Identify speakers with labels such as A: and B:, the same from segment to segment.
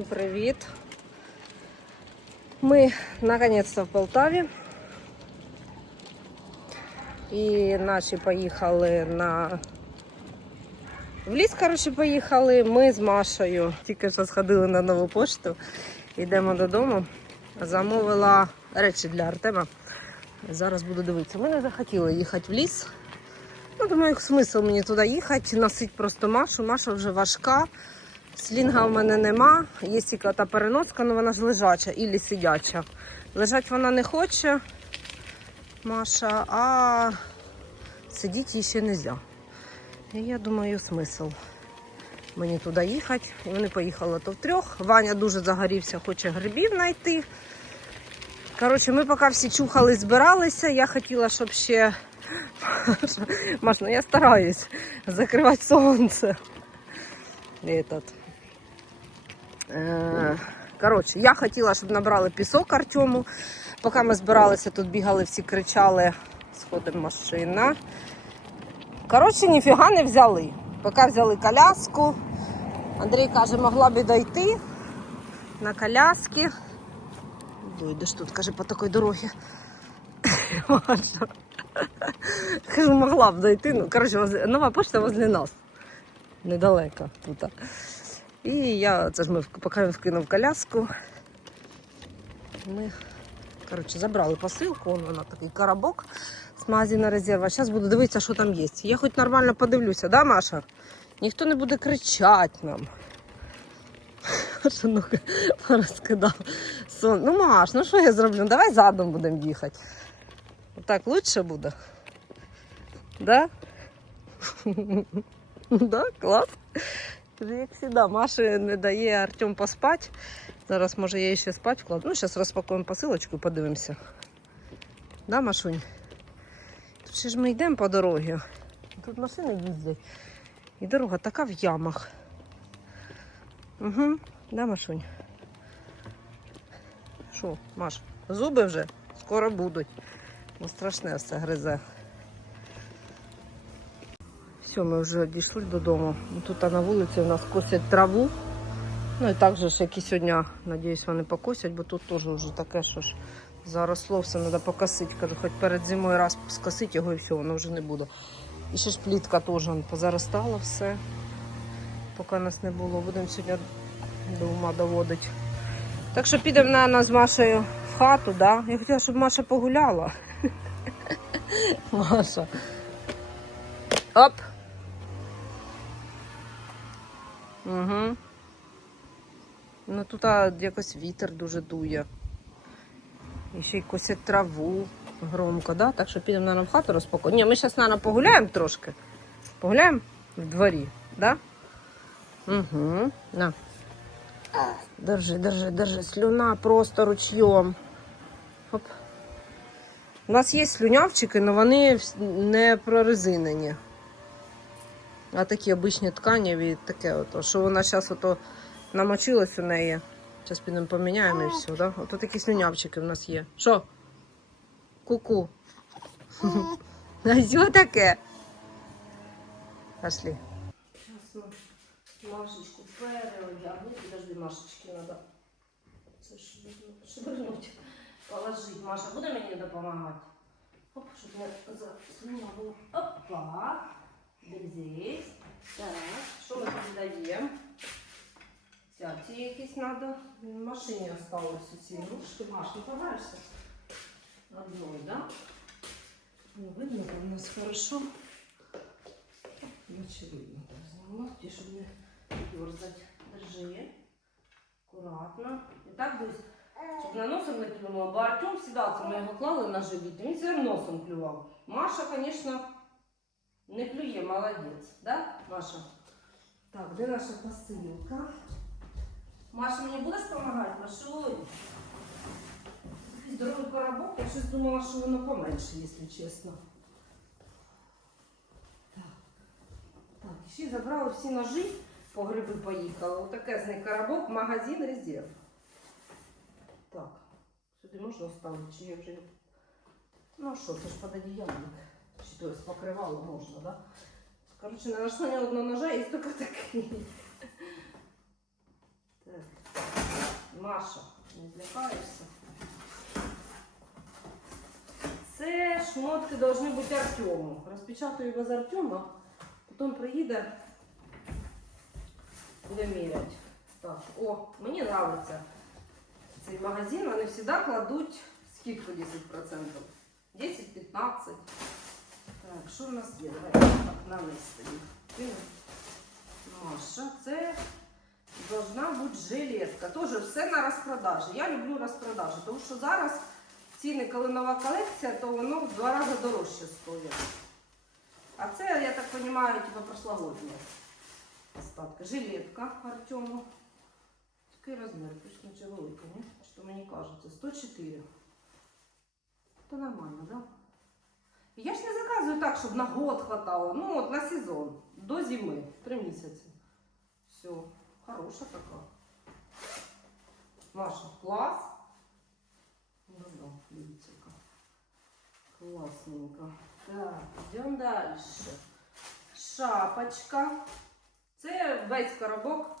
A: Всім привіт! Ми наконец-то в Полтаві. І наші поїхали на в ліс, коротше, поїхали. Ми з Машею тільки що сходили на нову пошту. Йдемо додому. Замовила речі для Артема. Зараз буду дивитися. Ми не захотіли їхати в ліс. Ну, думаю, смисл мені туди їхати, носить просто Машу. Маша вже важка. Слінга в мене нема. Є тільки та переноска, але вона ж лежача і сидяча. Лежать вона не хоче, Маша, а сидіти їй ще не можна. І я думаю, смисл мені туди їхати. І вони поїхали то втрьох. Ваня дуже загорівся, хоче грибів знайти. Коротше, ми поки всі чухали, збиралися. Я хотіла, щоб ще. Маш, ну я стараюсь закривати сонце. Этот. Е, Коротше, я хотіла, щоб набрали пісок Артему. Поки ми збиралися, тут бігали, всі кричали, сходимо машина. Коротше, ніфіга не взяли. Поки взяли коляску. Андрій каже, могла б дойти на коляски. Дойдеш тут, каже, по такій дорозі. Маша. Кажу, могла б дойти. Ну, коротше, нова почта возле нас. Недалеко тут. І я, це ж ми, вкинув коляску. Ми, коротше, забрали посилку, вон вона такий коробок з магазину резерва. Зараз буду дивитися, що там є. Я хоч нормально подивлюся, да, Маша? Ніхто не буде кричати нам. Маша, ну розкидав сон. Ну, Маш, ну що я зроблю? Давай задом будемо їхати. Так лучше буде. Да? Да, клас. Як завжди, Маші не дає Артем поспати. Зараз, може, я її ще спати вкладу. Ну, зараз розпакуємо посилочку і подивимося. Да, Машунь? Тут ще ж ми йдемо по дорозі. Тут машини їздять. І дорога така в ямах. Угу, да, Машунь? Що, Маш, зуби вже скоро будуть. Бо страшне все гризе. Все, ми вже дійшли додому. Тут на вулиці у нас косять траву. Ну і так же ж, як і сьогодні, надіюсь, вони покосять, бо тут теж вже таке, що ж заросло, все треба покосити. Хоч перед зимою раз скосити його і все, воно вже не буде. І ще ж плітка теж позаростала все, поки нас не було. Будемо сьогодні до ума доводити. Так що підемо, наверное, з Машею в хату, да? Я хотіла, щоб Маша погуляла. Маша. Оп. Угу. Ну тут якось вітер дуже дує. І ще й косять траву громко, да? Так що підемо на в хату розпакуємо. Ні, ми зараз, мабуть, погуляємо трошки. Погуляємо в дворі, да? Угу. На. Держи, держи, держи. Слюна просто ручйом. Оп. У нас є слюнявчики, але вони не прорезинені. А такі обичні тканеві, таке ото, що вона зараз ото намочилась у неї. Зараз підемо поміняємо і все, да? Ото такі слюнявчики в нас є. Що? Ку-ку. А що таке? Пошли. Машечку переодягнути. Подожди, Машечки треба. Це ж. Положить. Маша, буде мені допомагати? Оп, щоб не заслуна було. Опа. Де здесь. Так, що ми тут даємо? Ці якісь треба. В машині осталось ці ігрушки. Маш, не пограєшся? Одной, да? Ну, видно там у нас хорошо. Очевидно, так знімати, щоб не дерзати. Держи. Аккуратно. І так десь, щоб на носом не клюнуло. Бо Артем сідав, це ми його клали на живіт, і він все носом клював. Маша, звісно, Не клює, молодець. Да, Маша? Так, де наша посилка? Маша, мені будеш допомагати? Машуль? Здоровий коробок, я щось думала, що воно поменше, якщо чесно. Так, так ще забрали всі ножі, по гриби поїхали. Отакезний коробок, магазин резерв. Так, сюди можна ставити, чи я вже. Ну а що, це ж під одіяльник. То есть покривало можна, да? Коротше, на наш одного ножа є тільки такий. Так. Маша, не злякаєшся. Це шмотки повинні бути Артему. Розпечатаю без Артема, потім приїде, буде міряти. Так, о, мені подобається цей магазин, вони завжди кладуть скидку 10%. 10-15. Так, що в нас є? Давай так на низ. Маша, це должна бути жилетка. Тоже все на розпродажі. Я люблю розпродажі, тому що зараз ціни, коли нова колекція, то воно в два рази дорожче стоїть. А це, я так розумію, типу прошлогодня остатка. Жилетка Артему. Такий розмір, точно чи велика, ні? Що мені кажеться, 104. То нормально, да? Я ж не заказую так, щоб на год хватало. Ну, от на сезон. До зими. Три місяці. Все. Хороша така. Маша, клас. Ну дивіться. Класненько. Так, йдемо далі. Шапочка. Це весь коробок.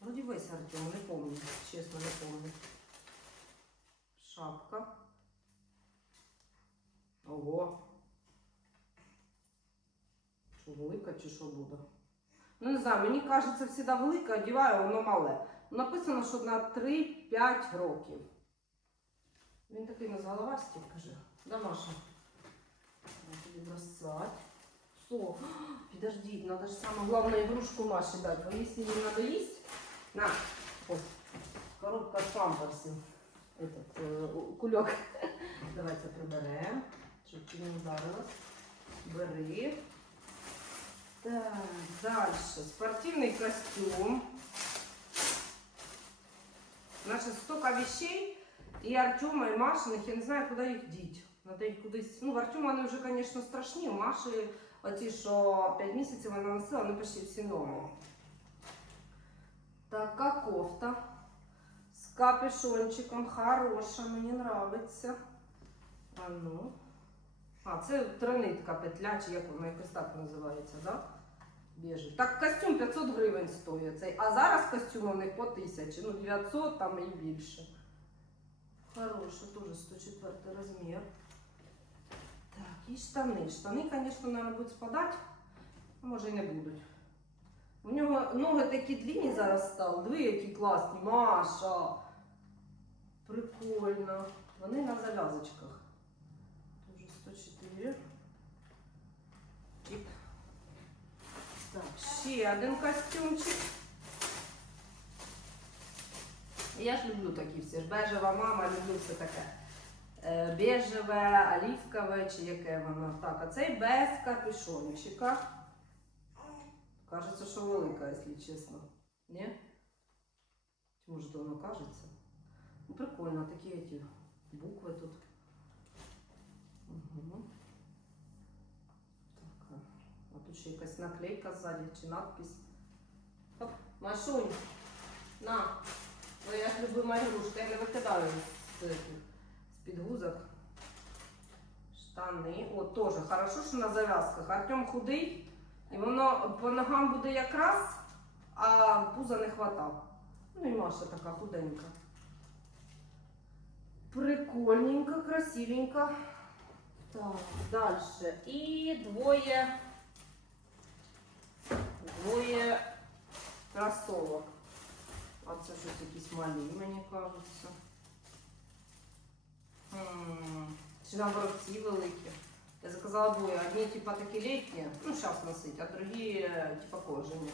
A: Вроді весь Артем, не пам'ятаю, чесно, не пам'ятаю. Велика чи що буде? Ну, не знаю, мені кажеться, завжди велика, одіваю, воно мале. Написано, що на 3-5 років. Він такий на головастик, каже. Да, Маша? Треба тобі бросать. Все, подождіть, надо ж саме головне ігрушку Маші дати. Бо якщо їй надо їсти, на, ось, коробка памперсів. Этот, е, кульок. Давайте приберемо, щоб ти не вдарилась. Бери. Так, дальше. Спортивный костюм. Значит, столько вещей. И Артема, и Машиных, я не знаю, куди їх діть. Надо їх кудись. Ну, в Артема вони вже, звісно, страшні. У Маші, оті, що 5 місяців вона носила, вони почти всі нові. Така кофта. З капюшончиком. Хороша, мені нравиться. А ну. А, це тринитка петля, чи як вона якось так називається, да? Біжий. Так, костюм 500 гривень стоїть цей. А зараз костюми у них по 1000, ну 900 там і більше. Хороший, теж 104 розмір. Так, і штани. Штани, звісно, мабуть, будуть спадати, а може і не будуть. У нього ноги такі длинні зараз стали. Диви, які класні. Маша. Прикольно. Вони на зав'язочках. Тоже 104. Чик. Так, ще один костюмчик. Я ж люблю такі всі. ж Бежева мама, люблю все таке. Е, Бежеве, олівкове чи яке воно. Так, а цей без капюшончика. Кажеться, що велика, якщо чесно. Ні? Може то воно кажеться? Ну, прикольно, такі эти букви тут. Угу. Так, ще якась наклейка ззаді чи надпись. Оп, Машунь, на, твоя ж любима ігрушка, я не викидаю з, цих- з підгузок. Штани. О, теж хорошо, що на зав'язках. Артем худий, і воно по ногам буде якраз, а пуза не хватав. Ну і Маша така худенька. Прикольненько, красивенько. Так, дальше. І двоє. Двоє кросовок. А це щось якісь малі, мені кажеться. М, Чи наоборот ці великі. Я заказала двоє. Одні типа такі літні, ну зараз носить, а другі е, типа кожані.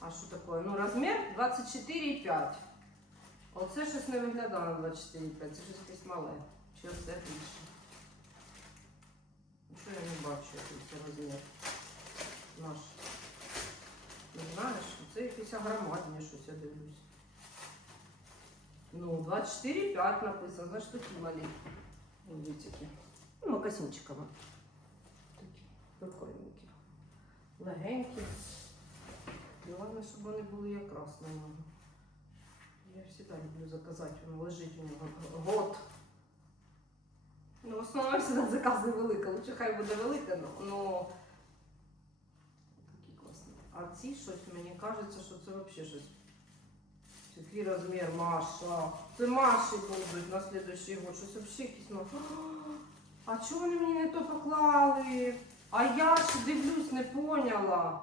A: А що таке? Ну, розмір 24,5. Оце щось не виглядає на 24,5, це щось якесь мале. Чи оце більше? Нічого я не бачу, який це розмір наш. Не знаєш, це якийсь агромадні, щось я дивлюсь. Ну, 24,5 написано, значить такі малі. Літики. Ну, макасинчиками. Такі прикольненькі. Легенькі. Головне, щоб вони були якраз на нього. Я завжди люблю заказати, воно лежить у нього год. Ну, в основному всегда заказую велика. Лучше хай буде такі класні. А ці щось мені кажеться, що це взагалі щось Який розмір Маша? Це Маші будуть на следующий год. Щось вообще якісь ну. А чого вони мені не то поклали? А я ще дивлюсь, не поняла.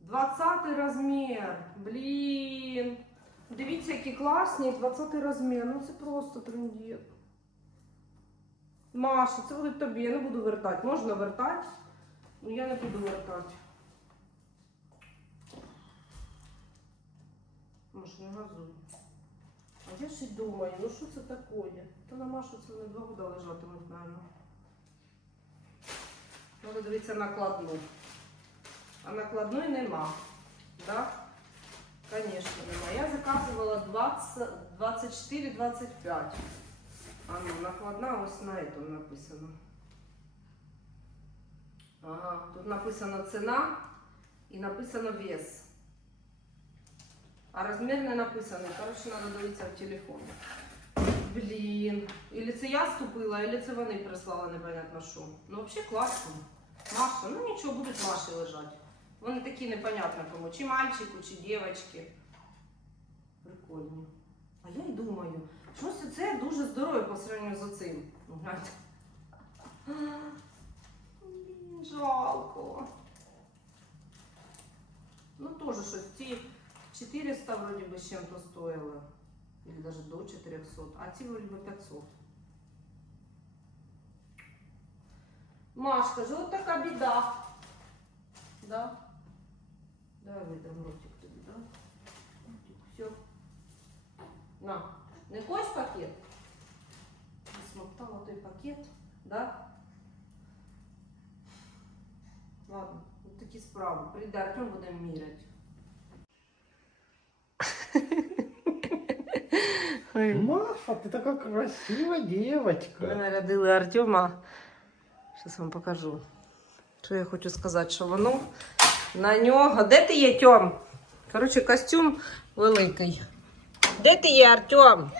A: 20 розмір. Блін. Дивіться, які класні, 20 розмір. Ну це просто трендєт. Маша, це буде тобі. Я не буду вертати. Можна вертати, але я не буду вертати. Маш, не газуй. А я ж і думаю, ну що це таке? Та на Машу це не два года лежатимуть, напевно. Треба дивитися накладну. А накладної нема. Да? Конечно, нема. Я заказувала 24-25. А ну, накладна ось на этом написано. Ага, тут написано ціна і написано вес. А розмір не написаний. Коротше, треба дивитися в телефоні. Блін. Ілі це я ступила, ілі це вони прислали непонятно що. Ну, взагалі класно. Маша, ну нічого, будуть Маші лежати. Вони такі непонятно кому. Чи мальчику, чи дівчатки. Прикольні. А я й думаю, щось це дуже здорове по сравненню з оцим. Ну. Блін, жалко. Ну, теж щось. Ці 400 вроде бы с чем-то стоило. Или даже до 400. А ці вроде бы 500. Машка, же вот така біда. Да? Давай выдам ротик тобі, да? Все. На. Не хочеш пакет? Смоктала той пакет, да? Ладно, вот такі справи. Прийде Артем, будемо міряти.
B: Маша, ты такая красивая
A: Ми
B: девочка.
A: нарядили Артема. Зараз вам покажу. Що я хочу сказати, що воно на нього. Де ти є, Тьом? Коротше, костюм великий. Де ти є, Артем?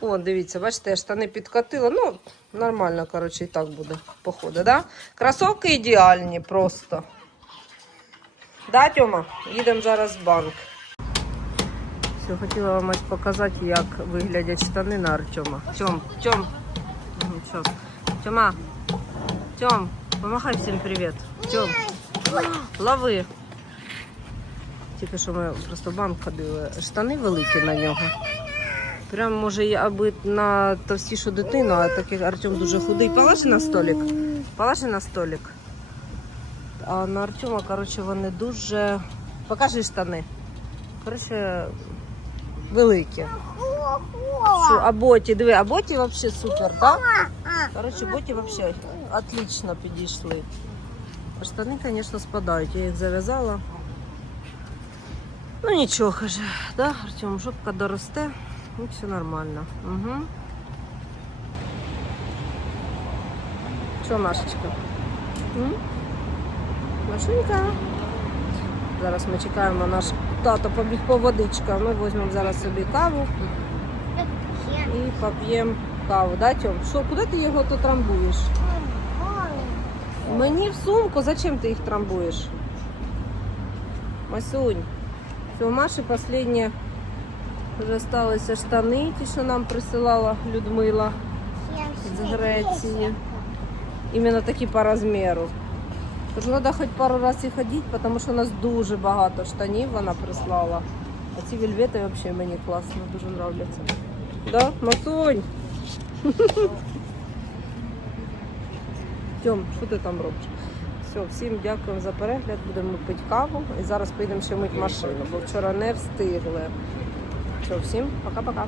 A: О, дивіться, бачите, я штани підкатила. Ну, нормально, коротше, і так буде, походу, да? Кросовки ідеальні просто. Да, Тьома? Їдемо зараз в банк. Все, хотіла вам ось показати, як виглядять штани на Артема. Тьом, Тьом. Що? Тьома. Тьом, помахай всім привіт. Тьом. Лови. Тільки що ми просто банк ходили. Штани великі на нього. Прям може і аби на товстішу дитину, а так як Артем дуже худий. Положи на столик. Положи на столик. А на Артема, коротше, вони дуже. Покажи штани. Коротше, великі. Що, а боті, диви, а боті взагалі супер, так? Коротше, боті взагалі отлично підійшли. А штани, звісно, спадають. Я їх зав'язала. Ну нічого, каже, да, Артем, жопка доросте, і все нормально. Угу. Що, Машечка? М? Машенька. Зараз ми чекаємо, наш тато побіг по водичка. Ми візьмемо зараз собі каву і поп'ємо каву. Да, Тьом? Що, куди ти його то трамбуєш? Мені в сумку, зачем ти їх трамбуєш? Масунь. Все, у Маші останні вже залишилися штани, ті, що нам присилала Людмила з Греції. Іменно такі по розміру. Тож треба хоч пару разів і ходити, тому що у нас дуже багато штанів вона прислала. А ці вельвети взагалі мені класно, дуже подобаються. Да, Масунь? Тьом, що ти там робиш? Все, всім дякуємо за перегляд. Будемо пити каву і зараз поїдемо ще мити машину, бо вчора не встигли. Все, всім пока-пока.